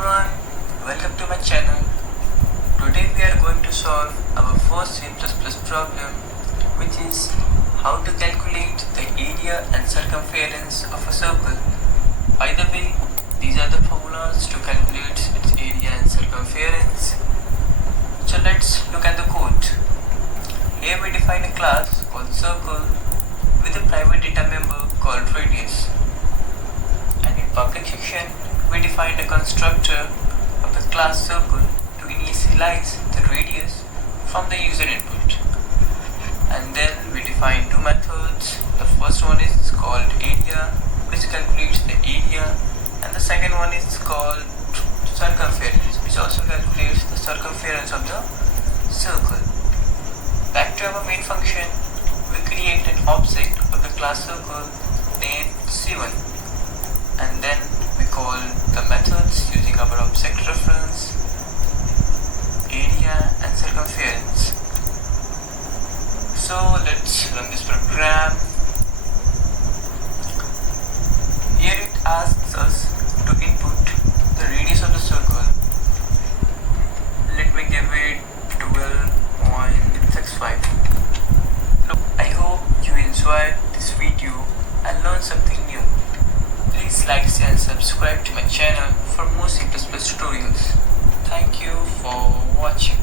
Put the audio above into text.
everyone, welcome to my channel. Today we are going to solve our first C++ problem, which is how to calculate the area and circumference of a circle. By the way, these are the formulas to calculate its area and circumference. So let's look at the code. Here we define a class called circle with a private data member called radius. And in public section, we define a constructor of the class circle to initialize the radius from the user input. And then we define two methods. The first one is called area, which calculates the area, and the second one is called circumference, which also calculates the circumference of the circle. Back to our main function, we create an object of the class circle named C1, and then we call the methods using our object reference, area and circumference. So let's run this program. Here it asks us to input the radius of the circle. Let me give it 12.65. I hope you enjoyed this video and learned something new. Please like, share and subscribe to my channel for more C++ tutorials. Thank you for watching.